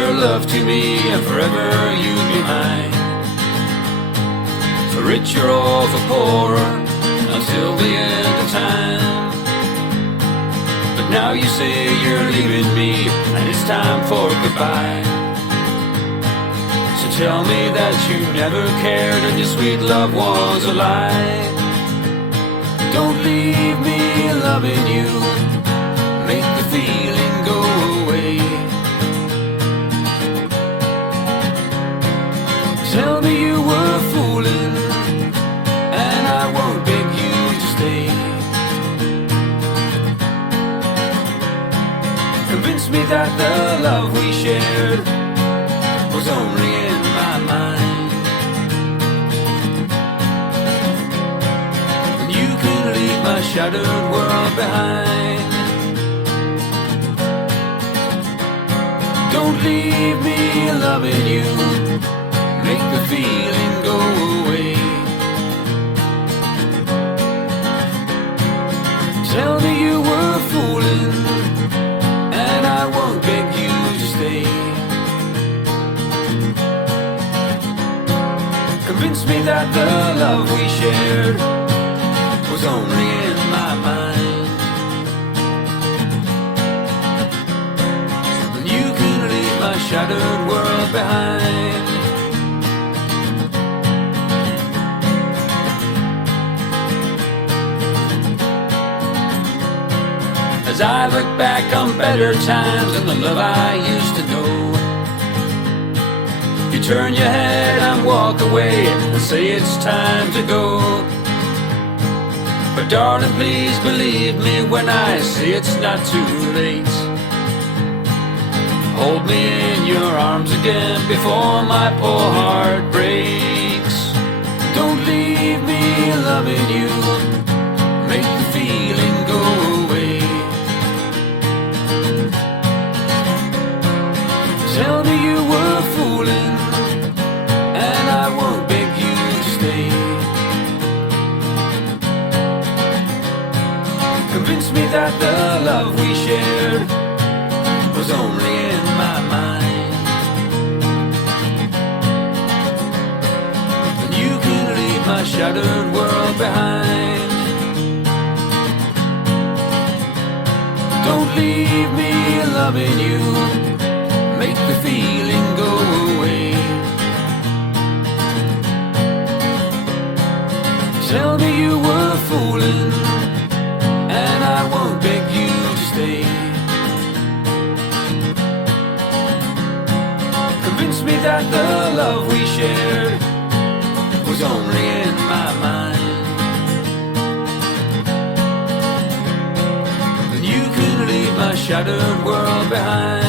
your love to me, and forever you'd be mine. For rich or all for poor, until the end of time. But now you say you're leaving me, and it's time for goodbye. So tell me that you never cared, and your sweet love was a lie. Don't leave me loving you, make the feeling go away. Tell me you were fooling, and I won't beg you to stay. Convince me that the love we shared was only in my mind. And you can leave my shattered world behind. Don't leave me loving you, make the feeling go away. Tell me you were fooling, and I won't beg you to stay. Convince me that the love we shared was only in my mind. And you can leave my shattered world behind. As I look back on better times and the love I used to know, you turn your head and walk away and say it's time to go. But darling, please believe me when I say it's not too late. Hold me in your arms again before my poor heart breaks. Don't leave me loving you, make the feeling go away. Tell me you were fooling, and I won't beg you to stay. Convince me that the love we shared was only in my mind. And you can leave my shattered world behind. Don't leave me loving you, make the feeling go away. Tell me you were fooling, and I won't beg you to stay. Convince me that the love we shared was only in my mind. And you can leave my shattered world behind.